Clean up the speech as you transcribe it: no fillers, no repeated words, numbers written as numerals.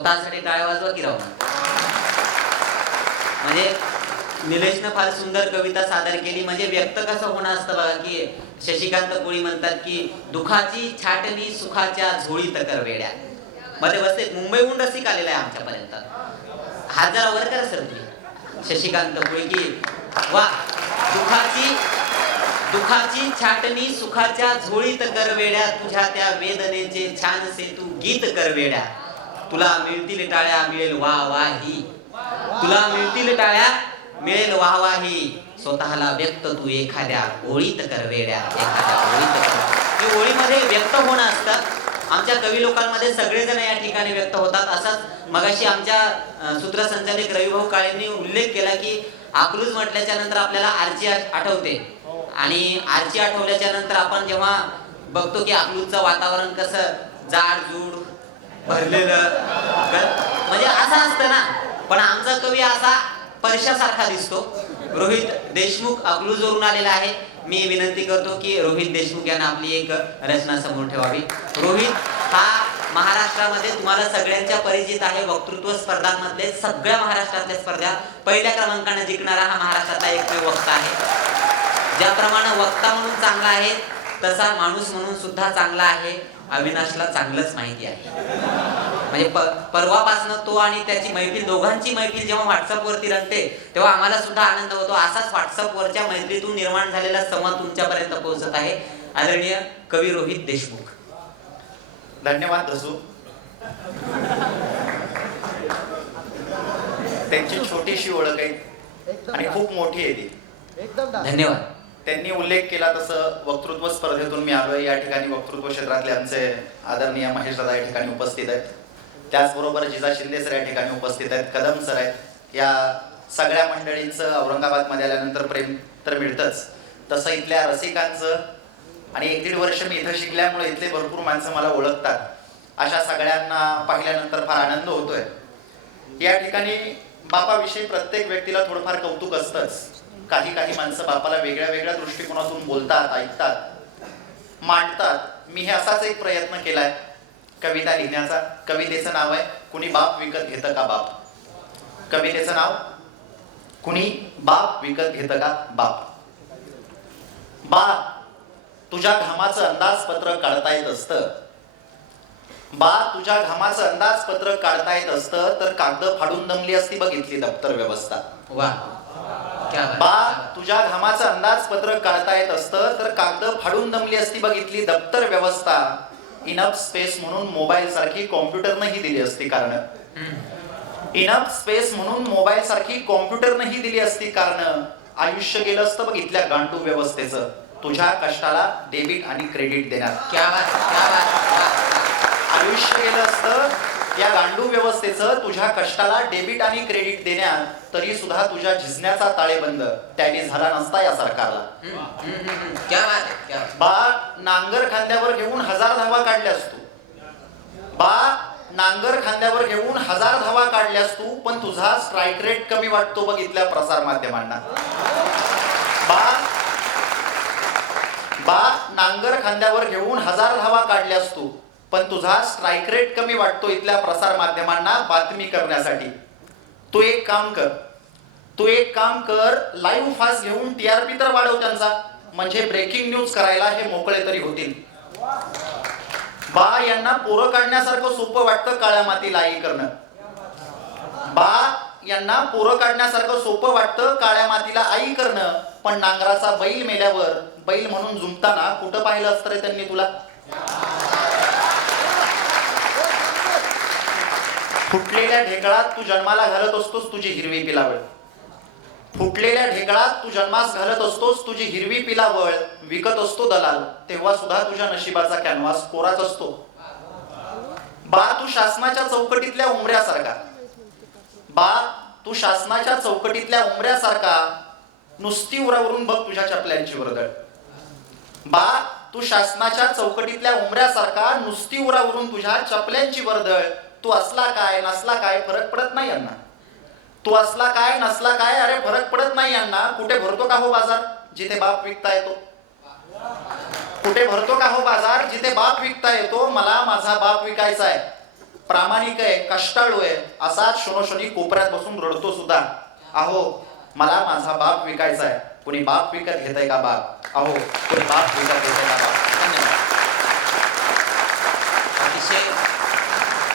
स्वतःसाठी टाळ्या वाजवा की राहू नका. म्हणजे निलेशनं फार सुंदर कविता सादर केली. म्हणजे व्यक्त कसं होणं असतं बघा की शशिकांत कोळी म्हणतात की दुखाची छाटणी सुखाच्या झोळीत कर वेड्या. मध्ये बसते मुंबईहून रसिक आलेला आहे आमच्यापर्यंत. हात जरा वर करा सर तुम्ही. शशिकांत कोळी की वा दुखाची छाटणी सुखाच्या झोळीत कर वेड्या, तुझ्या त्या वेदनेचे छानसे तू गीत कर वेड्या. तुला मिळतील टाळ्या मिळेल वाहवाही, तुला मिळतील टाळ्या मिळेल वाहवाही. स्वतःला व्यक्त तू एखाद्या ओळीत कर वेड्या, एखाद्या ओळीत कर. ही ओळीमध्ये व्यक्त होणं असतं. आमच्या कवी लोकांमध्ये सगळेजण या ठिकाणी व्यक्त होतात. असाच मगाशी आमच्या सूत्रसंचालक रविभाऊ काळेंनी उल्लेख केला की अकलूज म्हटल्याच्या नंतर आपल्याला आरची आठवते आणि आरची आठवल्याच्या नंतर आपण जेव्हा बघतो की अकलूजचं वातावरण कसं जाडजूड भरलेलं म्हणजे असं असतं ना. पण आमचा कवी असा परशासारखा दिसतो. रोहित देशमुख अकलूजवरून आलेला आहे. मी विनंती करतो की रोहित देशमुख यांना आपली एक रचना समोर ठेवावी. रोहित हा महाराष्ट्रामध्ये तुम्हाला सगळ्यांच्या परिचित आहे. वक्तृत्व स्पर्धांमधले सगळ्या महाराष्ट्रातल्या स्पर्धा पहिल्या क्रमांकाने जिंकणारा हा महाराष्ट्रातला एकमेव वक्ता आहे. ज्याप्रमाणे वक्ता म्हणून चांगला आहे तसा माणूस म्हणून सुद्धा चांगला आहे. अविनाशला चांगलंच माहिती आहे. म्हणजे परवापासनं तो आणि त्याची मैफिल, दोघांची मैफिल जेव्हा व्हॉट्सअपवरती रंगते तेव्हा आम्हाला सुद्धा आनंद होतो. असाच व्हॉट्सअपवरच्या मैत्रीतून निर्माण झालेला संवाद तुमच्यापर्यंत पोहोचत आहे. आदरणीय कवी रोहित देशमुख. धन्यवाद दसू. त्यांची छोटीशी ओळख आहे आणि खूप मोठी आहे ती. धन्यवाद. त्यांनी उल्लेख केला तसं वक्तृत्व स्पर्धेतून मी आलोय. या ठिकाणी वक्तृत्व क्षेत्रातले आमचे आदरणीय महेश दादा या ठिकाणी उपस्थित आहेत. त्याचबरोबर जिजा शिंदे सर या ठिकाणी उपस्थित आहेत, कदम सर आहेत. या सगळ्या मंडळींचं औरंगाबादमध्ये आल्यानंतर प्रेम तर मिळतंच, तसं इथल्या रसिकांचं आणि 1-1.5 वर्ष मी इथं शिकल्यामुळे इथले भरपूर माणसं मला ओळखतात. अशा सगळ्यांना पाहिल्यानंतर फार आनंद होतोय. या ठिकाणी बापाविषयी प्रत्येक व्यक्तीला थोडंफार कौतुक असतंच. काही माणसं बापाला वेगळ्या वेगळ्या दृष्टिकोनातून बोलतात, ऐकतात, मांडतात. मी हे असाच एक प्रयत्न केलाय कविता लिहिण्याचा. कवितेचं नाव आहे कुणी बाप विकत घेतं का बाप. कवितेचं नाव कुणी बाप विकत घेतं का बाप. बा तुझ्या घामाचं अंदाजपत्र काढता येत असतं. बा तुझ्या घामाचं अंदाजपत्र काढता येत असतं तर कागद फाडून दमली असती बघितली दप्तर व्यवस्था. वा बा तुझ्या घामाचं अंदाजपत्र काढता येत असतं तर कागद फाडून दमली असती बघितली दप्तर व्यवस्था. इनफ स्पेस म्हणून मोबाईल सारखी कॉम्प्युटरनंही दिली असती कारण. इनफ स्पेस म्हणून मोबाईल सारखी कॉम्प्युटरनंही दिली असती कारण. आयुष्य गेलं असतं बघ इथल्या गांडू व्यवस्थेचं तुझ्या कष्टाला डेबिट आणि क्रेडिट देणार. आयुष्य गेलं असतं या गांडू व्यवस्थेचं तुझ्या कष्टाला डेबिट आणि क्रेडिट देण्यात, तरी सुद्धा तुझ्या झिजण्याचा ताळेबंद टॅली झाला नसता या सरकारला. बा नांगर खांद्यावर घेऊन 1000 धावा काढल्यास तू. बा नांगर खांद्यावर घेऊन 1000 धावा काढल्यास तू, पण तुझा स्ट्राईक रेट कमी वाटतो बघ इथल्या प्रसार माध्यमांना. बा नांगर खांद्यावर घेऊन 1000 धावा काढल्यास तू, पण तुझा स्ट्राईक रेट कमी वाटतो इथल्या प्रसार माध्यमांना बातमी करण्यासाठी. तू एक काम कर, लाईव्ह फास्ट घेऊन टीआरपी तर वाढव त्यांचा, म्हणजे ब्रेकिंग न्यूज करायला हे मोकळे तरी होतील. बा यांना पोरं काढण्यासारखं सोपं वाटतं काळ्या मातीला आई करणं. बा यांना पोरं काढण्यासारखं सोपं वाटतं काळ्या मातीला आई करणं, पण नांगराचा बैल मेल्यावर बैल म्हणून झुंपताना कुठं पाहिलं असतं रे त्यांनी तुला. फुटलेल्या ढेकळात तू जन्माला घालत असतोस तुझी हिरवी पिलावळ. फुटलेल्या ढेकळात तू जन्मास घालत असतोस तुझी हिरवी पिलावळ. विकत असतो दलाल तेव्हा सुद्धा तुझ्या नशिबाचा कॅनव्हास कोराच असतो. बा तू शासनाच्या चौकटीतल्या उमऱ्यासारखा. बा तू शासनाच्या चौकटीतल्या उमऱ्यासारखा नुसती उरावरून बघ तुझ्या चपल्यांची वर्दळ. बा तू शासनाच्या चौकटीतल्या उमऱ्यासारखा नुसती उरावरून तुझ्या चपल्यांची वर्दळ. तू असला काय नसला काय फरक पडत नाही यांना. तू असला काय नसला काय अरे फरक पडत नाही यांना. कुठे भरतो का हो बाजार जिथे बाप विकता येतो. कुठे भरतो का हो बाजार जिथे बाप विकता येतो. मला माझा बाप विकायचा आहे. प्रामाणिक आहे, कष्टाळू आहे, असाच शोनोशोनी कोपऱ्यात बसून रडतो सुद्धा. अहो मला माझा बाप विकायचा आहे. कोणी बाप विकत घेतय का बाप? अहो कोणी बाप विकत घेतय का बाप?